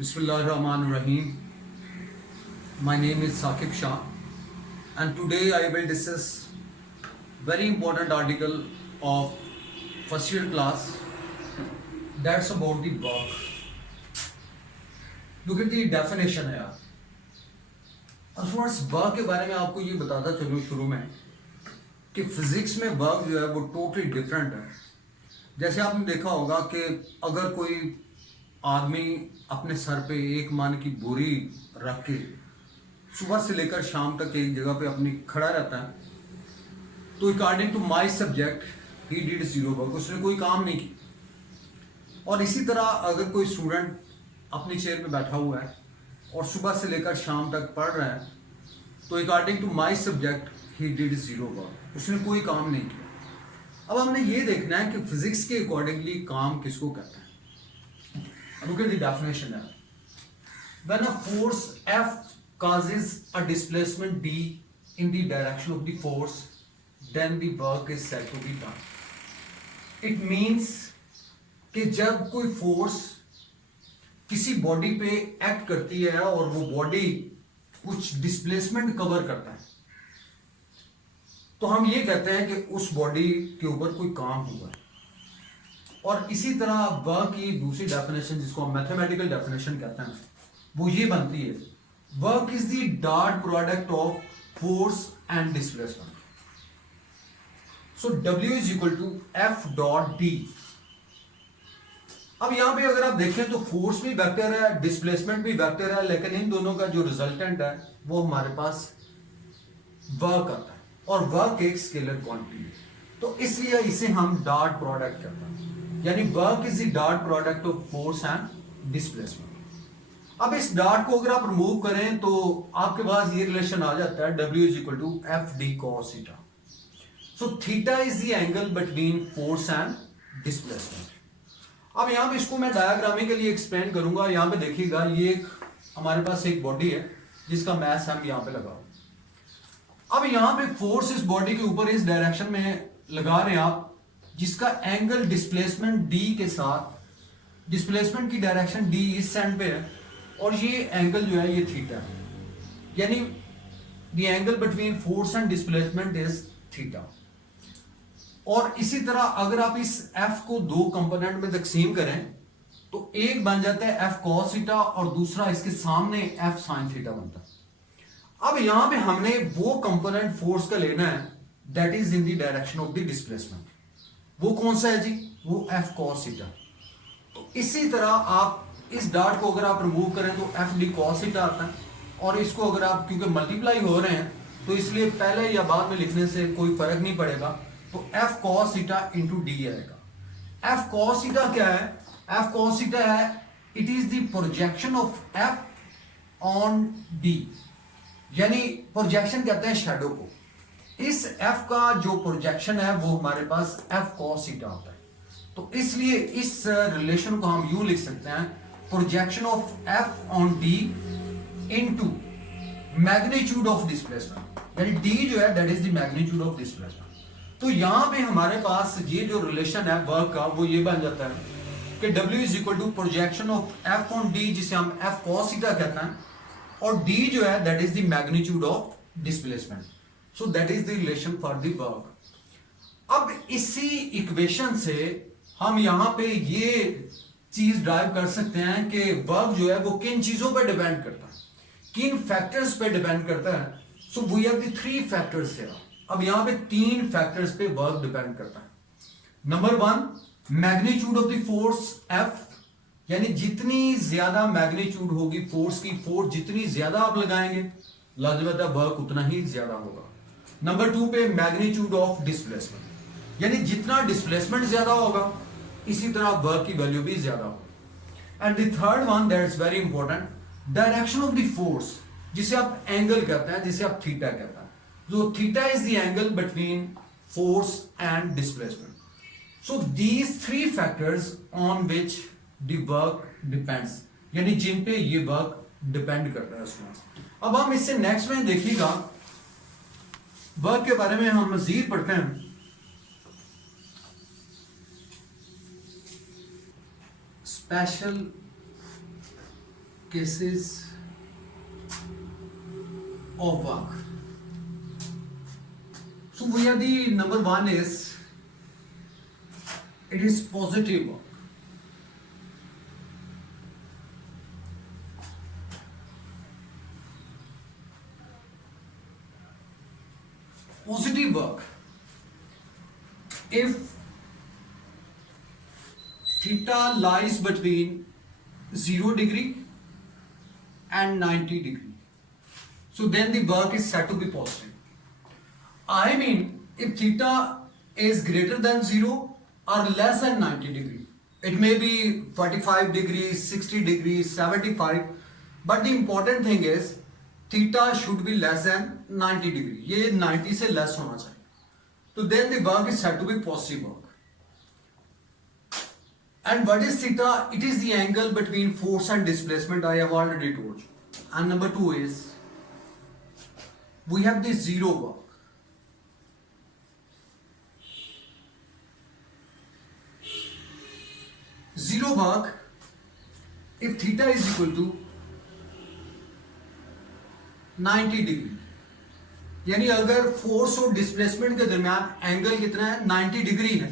Bismillahirrahmanirrahim. My name is Saqib Shah, and today I will discuss very important article of first year class. That's about the work. Look at the definition है यार. और थोड़ा work के बारे में आपको ये बताता चलूँ शुरू में कि फिजिक्स में वर्क जो है वो टोटली डिफरेंट है. जैसे आपने देखा होगा कि अगर कोई आदमी अपने सर पे एक मन की बोरी रख के सुबह से लेकर शाम तक एक जगह पे अपनी खड़ा रहता है, तो according to my subject he did zero work, उसने कोई काम नहीं की. और इसी तरह अगर कोई स्टूडेंट अपनी चेयर पे बैठा हुआ है और सुबह से लेकर शाम तक पढ़ रहा है, तो according to my subject he did zero work, उसने कोई काम नहीं किया. अब हमने ये देखना है कि फिजिक्स के अकॉर्डिंगली काम किसको कहते हैं. Look at the definition now. When a force F causes a displacement D in the direction of the force, then the work is said to be done. It means कि जब कोई force किसी body पे act करती है और वो body कुछ डिस्प्लेसमेंट कवर करता है, तो हम ये कहते हैं कि उस बॉडी के ऊपर कोई काम हुआ है. और इसी तरह वर्क की दूसरी डेफिनेशन, जिसको हम मैथमेटिकल डेफिनेशन कहते हैं, वो ये बनती है: work is the dot product of force and displacement. So W is equal to F dot D. अब यहां पे अगर आप देखें तो फोर्स भी वेक्टर है, डिस्प्लेसमेंट भी वेक्टर है, लेकिन इन दोनों का जो रिजल्टेंट है वो हमारे पास वर्क आता है, और वर्क एक स्केलर क्वांटिटी है, तो इसलिए इसे हम डॉट प्रोडक्ट कहते हैं. यानी work is the dot product of force and displacement. अब इस डॉट को अगर आप रिमूव करें तो आपके पास ये रिलेशन आ जाता है W is equal to F D cos theta. So theta is the angle between force and displacement. अब यहां पे इसको मैं डायग्रामिकली एक्सप्लेन करूंगा. यहां पे देखिएगा, ये एक हमारे पास एक बॉडी है जिसका मैस हम यहां पे लगा. अब यहां पे फोर्स इस बॉडी के ऊपर इस डायरेक्शन में लगा रहे हैं आप, जिसका एंगल डिस्प्लेसमेंट D के साथ, डिस्प्लेसमेंट की डायरेक्शन D इस सेंड पे है, और ये एंगल जो है ये थीटा है. यानी the angle between force and displacement is theta. और इसी तरह अगर आप इस F को दो कंपोनेंट में तकसीम करें तो एक बन जाता है F cos थीटा और दूसरा इसके सामने F sin थीटा बनता है. अब यहां पे हमने वो कंपोनेंट फोर्स का लेना है that is in the direction of the displacement. वो कौन सा है जी? वो F cos थीटा. तो इसी तरह आप इस डॉट को अगर आप रिमूव करें तो F d cos थीटा आता है, और इसको अगर आप क्योंकि मल्टीप्लाई हो रहे हैं तो इसलिए पहले या बाद में लिखने से कोई फर्क नहीं पड़ेगा, तो F cos theta into D आएगा. F cos थीटा क्या है? F cos थीटा है, it is the projection of F on D. यानी प्रोजेक्शन कहते हैं शैडो को. इस F का जो प्रोजेक्शन है वो हमारे पास F cos थीटा होता है. तो इसलिए इस रिलेशन को हम यूं लिख सकते हैं: projection of F on D into magnitude of displacement. यानी D जो है that is the magnitude of displacement. तो यहां पे हमारे पास ये जो रिलेशन है वर्क का वो ये बन जाता है कि W is equal to projection of F on D, जिसे हम F cos थीटा कहते हैं, और D जो है that is the magnitude of displacement. So that is the relation for the work. अब इसी इक्वेशन से हम यहां पे ये चीज ड्राइव कर सकते हैं कि वर्क जो है वो किन चीजों पे डिपेंड करता है, किन फैक्टर्स पे डिपेंड करता है. So we have the three factors here. अब यहां पे तीन फैक्टर्स पे वर्क डिपेंड करता है. Number one, magnitude of the force F. यानी जितनी ज्यादा मैग्नीट्यूड होगी फोर्स की, फोर्स जितनी ज्यादा आप लगाएंगे लाजमत वर्क उतना ही ज्यादा होगा. नंबर टू पे मैग्नीट्यूड ऑफ डिस्प्लेसमेंट, यानी जितना डिस्प्लेसमेंट ज्यादा होगा इसी तरह वर्क की वैल्यू भी ज्यादा होगी. And the third one that is very important, direction of the force, जिसे आप एंगल कहते हैं, जिसे आप थीटा कहते हैं. जो theta is the angle between force and displacement. So these three factors on which the work depends, यानी जिन पे ये वर्क डिपेंड करता है. अब हम इससे नेक्स्ट में देखिएगा, वर्क के बारे में हम मजीद पढ़ते हैं. Special cases of work. So we have the number one is it is positive work. Positive work. If theta lies between 0 degree and 90 degree, so then the work is said to be positive. I mean, if theta is greater than 0 or less than 90 degree, it may be 45 degrees, 60 degrees, 75, but the important thing is theta should be less than 90 degree. ये 90 से less होना चाहिए. So then the work is said to be positive work. And what is theta? It is the angle between force and displacement. I have already told you. And number two is we have the zero work. Zero work if theta is equal to 90 degree, यानी अगर force और displacement के दरमियान angle कितना है 90 degree है,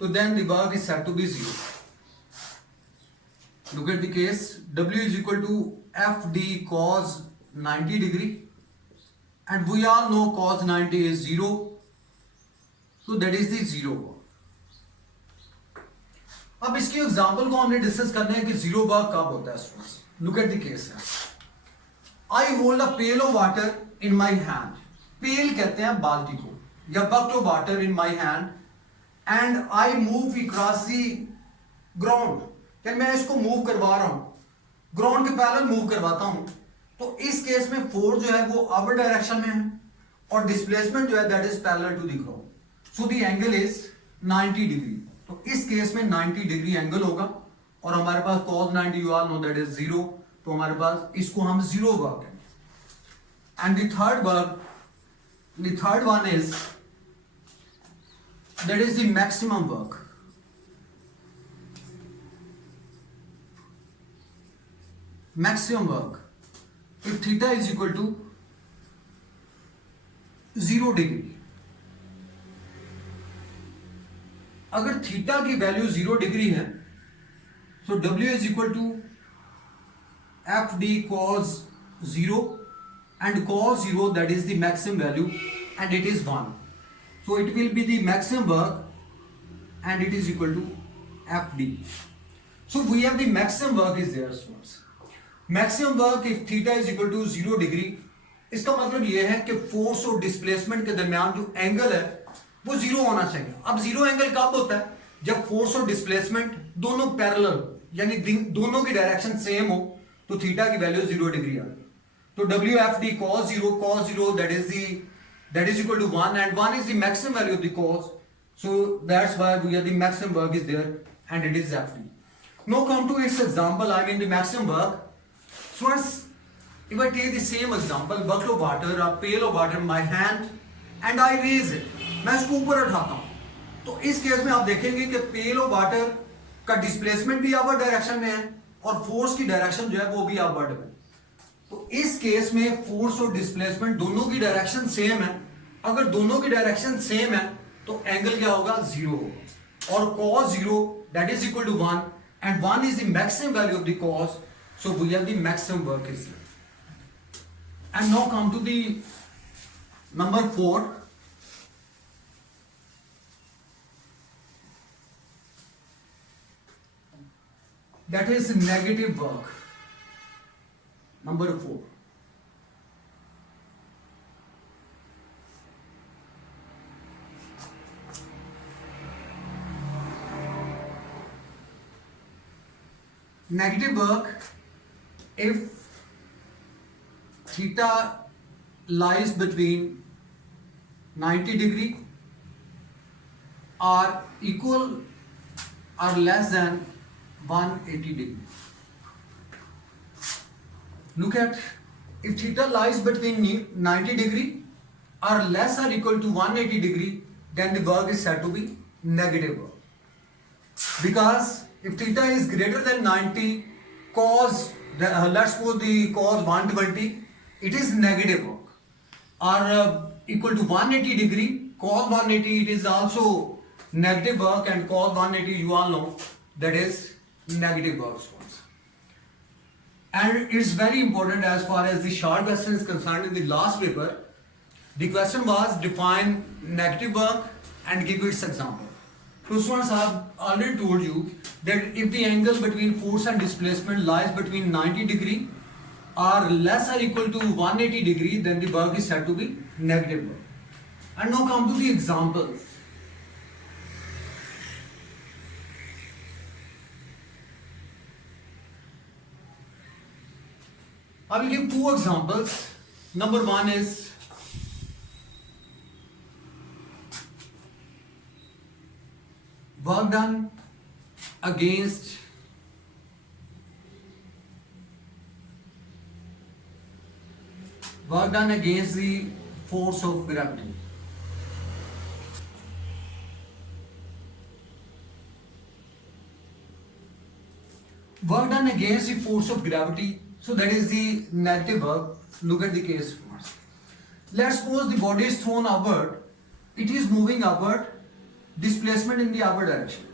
तो then the work is said to be zero. Look at the case. W is equal to FD cos 90 degree and we all know cos 90 is 0, so that is the zero work. अब इसके example को हमने discuss करना है कि zero work कब होता है students. Look at the case. I hold a pail of water in my hand. Pail कहते हैं बाल्टी को, या bucket of water in my hand, and I move across the ground. यानी मैं इसको मूव करवा रहा हूं, ग्राउंड के पैरेलल मूव करवाता हूं. तो इस केस में फोर्स जो है वो अपर डायरेक्शन में है और डिस्प्लेसमेंट जो है that is parallel to the ground. So the angle is 90 degree. तो इस केस में 90 डिग्री एंगल होगा और हमारे पास cos 90 you all know that is 0. तो हमारे पास इसको हम जीरो वर्क है. And the third one is that is the maximum work. Maximum work if theta is equal to 0 degree. अगर थीटा की वैल्यू 0 डिग्री है तो W is equal to FD cos 0 and cos 0 that is the maximum value and it is 1. So it will be the maximum work and it is equal to FD. So we have the maximum work is there students. Maximum work if theta is equal to 0 degree. इसका मतलब यह है कि force और displacement के दरमियान जो angle है वो जीरो होना चाहिए. अब जीरो एंगल कब होता है? जब फोर्स और डिस्प्लेसमेंट दोनों पैरेलल यानी दोनों की डायरेक्शन सेम हो, तो थीटा की वैल्यू 0 डिग्री आ. तो WFD cos 0 that is equal to 1 and 1 is the maximum value of the cos. So that's why we have the maximum work is there and it is FD. Now come to its example. I mean the maximum work. So if I take the same example, bucket of water, a pail of water in my hand and I raise it, मैं इसको ऊपर उठाता हूं, तो इस case में आप देखेंगे कि पेल ऑफ वाटर का डिस्प्लेसमेंट भी अपवर्ड डायरेक्शन में है और फोर्स की डायरेक्शन जो है वो भी अपवर्ड में. तो इस केस में फोर्स और डिस्प्लेसमेंट दोनों की डायरेक्शन सेम है. अगर दोनों की डायरेक्शन सेम है तो एंगल क्या होगा? 0 होगा. और cos 0 that is equal to 1 and 1 is the maximum value of the cos. So we have the maximum work is there. And now come to the number 4. That is negative work. Number 4. Negative work if theta lies between 90 degree or equal or less than 180 degree. Look at, if theta lies between 90 degree or less or equal to 180 degree, then the work is said to be negative work. Because if theta is greater than 90, cos let's suppose the cos 120, it is negative work, or equal to 180 degree, cos 180 it is also negative work, and cos 180 you all know that is negative work. And it's very important as far as the short question is concerned. In the last paper, the question was define negative work and give its example. So students, I have already told you that if the angle between force and displacement lies between 90 degree or less or equal to 180 degree, then the work is said to be negative work. And now come to the examples. I will give two examples. Number one is work done against the force of gravity. Work done against the force of gravity. So that is the negative work. Look at the case first. Let's suppose the body is thrown upward. It is moving upward, displacement in the upward direction.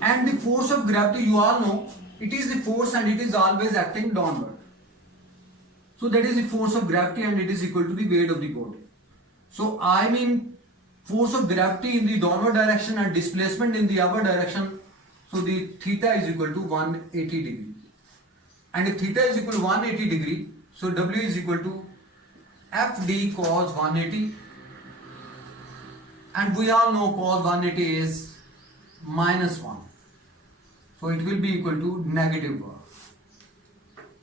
And the force of gravity, you all know, it is the force and it is always acting downward. So that is the force of gravity and it is equal to the weight of the body. So I mean force of gravity in the downward direction and displacement in the upward direction. So the theta is equal to 180 degree. And if theta is equal to 180 degree, so W is equal to FD cos 180. And we all know cos 180 is minus 1. So it will be equal to negative work.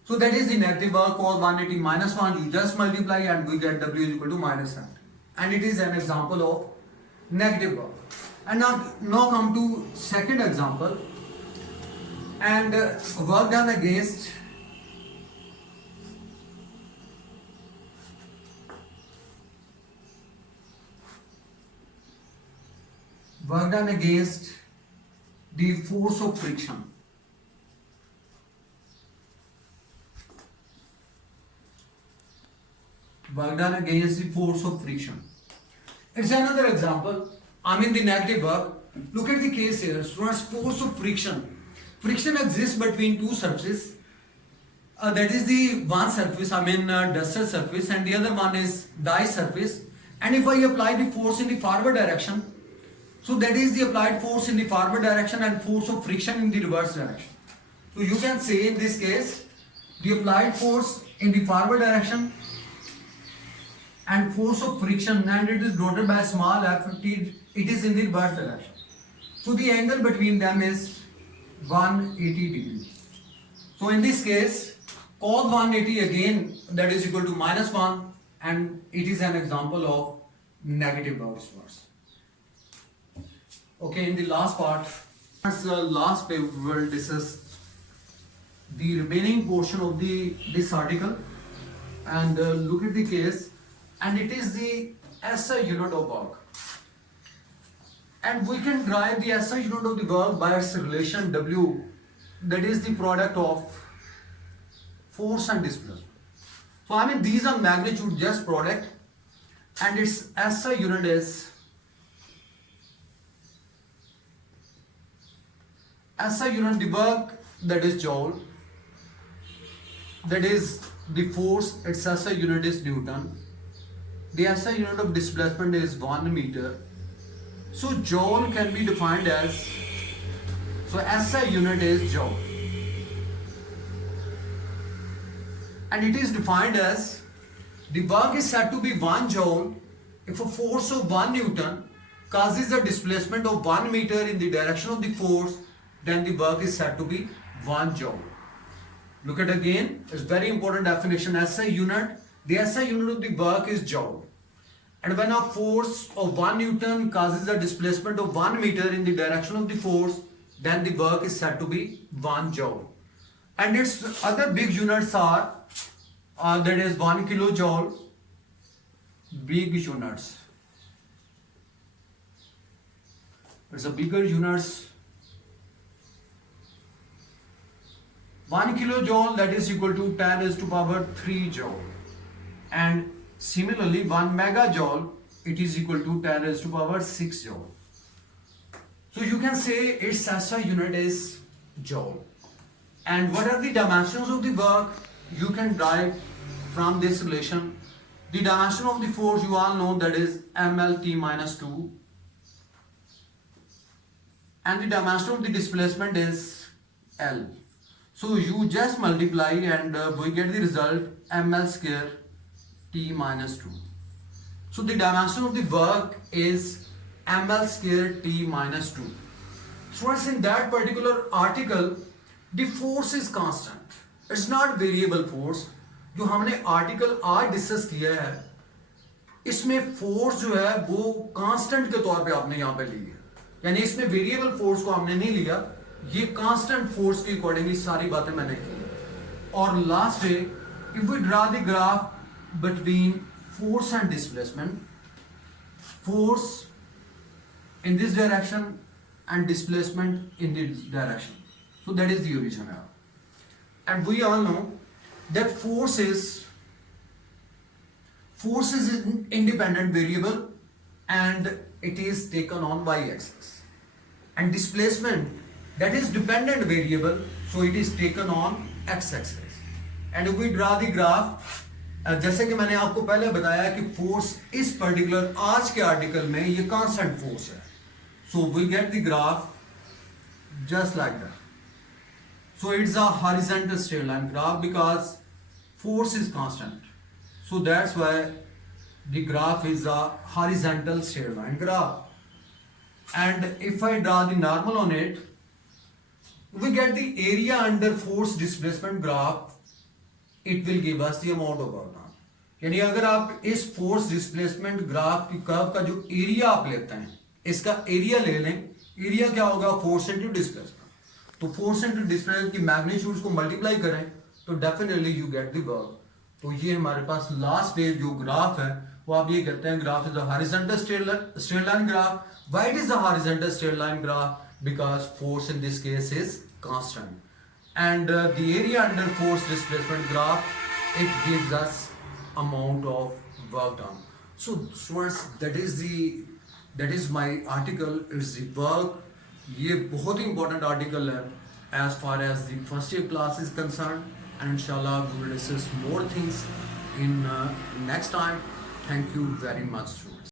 So that is the negative work, cos 180 minus 1. You just multiply and we get W is equal to minus 70. And it is an example of negative work. And now come to second example. And work done against the force of friction. Work done against the force of friction. It's another example. I mean the negative work. Look at the case here. Students, force of friction. Friction exists between two surfaces. That is the one surface, duster surface, and the other one is die surface. And if I apply the force in the forward direction, so that is the applied force in the forward direction and force of friction in the reverse direction. So you can say in this case, the applied force in the forward direction and force of friction, and it is denoted by small f, it is in the reverse direction. So the angle between them is 180 degrees. So in this case, cos 180 again, that is equal to minus 1, and it is an example of negative work force. Okay, in the last part, last paper we will discuss the remaining portion of this article, and look at the case, and it is the SI unit of work. And we can derive the SI unit of the work by its relation W, that is the product of force and displacement. So these are magnitude just product, and its SI unit is SI unit the work, that is joule, that is the force, its SI unit is Newton, the SI unit of displacement is 1 meter. So joule can be defined as, so SI unit is joule, and it is defined as the work is said to be 1 joule if a force of 1 Newton causes a displacement of 1 meter in the direction of the force, then the work is said to be 1 joule. Look at again, it's very important definition. SI unit, the SI unit of the work is joule. And when a force of 1 Newton causes a displacement of 1 meter in the direction of the force, then the work is said to be 1 joule. And its other big units are, that is 1 kilojoule, big units. It's a bigger units. 1 kilojoule, that is equal to 10 raised to power 3 joule. And similarly 1 megajoule, it is equal to 10 raised to power 6 joule. So you can say its SI unit is joule. And what are the dimensions of the work? You can derive from this relation. The dimension of the force you all know, that is mLT minus 2. And the dimension of the displacement is L. So you just multiply and we get the result ml square T minus 2. So the dimension of the work is ml square T minus 2. So as in that particular article, the force is constant. It's not variable force. जो हमने article आज discuss किया है, इसमें force जो है वो constant के तौर पे आपने यहाँ पे ली है, यानी इसमें वेरिएबल फोर्स को हमने नहीं लिया, ये कांस्टेंट फोर्स के अकॉर्डिंगली सारी बातें मैंने की. और last day if we draw the graph between force and displacement, force in this direction and displacement in this direction. So that is the origin. And we all know that force is an independent variable and it is taken on y-axis. And displacement, that is dependent variable, so it is taken on x-axis. And if we draw the graph, जैसे कि मैंने आपको पहले बताया कि force इस particular आज के आर्टिकल में ये कांस्टेंट फोर्स है. So we get the graph just like that. So it's a horizontal straight line graph because force is constant. So that's why the graph is a horizontal straight line graph. And if I draw the normal on it, we get the area under force displacement graph. It will give us the amount of work done. यानी अगर आप इस force displacement graph की curve का जो area आप लेते हैं, इसका एरिया ले लें, एरिया क्या होगा, फोर्स इनटू डिस्प्लेसमेंट. तो फोर्स इनटू डिस्प्लेसमेंट की मैग्नीट्यूड्स को मल्टीप्लाई करें तो definitely you get the work. तो ये हमारे पास लास्ट डे जो ग्राफ है वो आप ये कहते हैं graph is a horizontal straight line graph. Why it is a horizontal straight line graph? Because force in this case is constant. And the area under force displacement graph, it gives us amount of work done. So students, that is my article. It's the work. ये बहुत ही important article है as far as the first year class is concerned, and inshallah we will discuss more things in next time. Thank you very much students.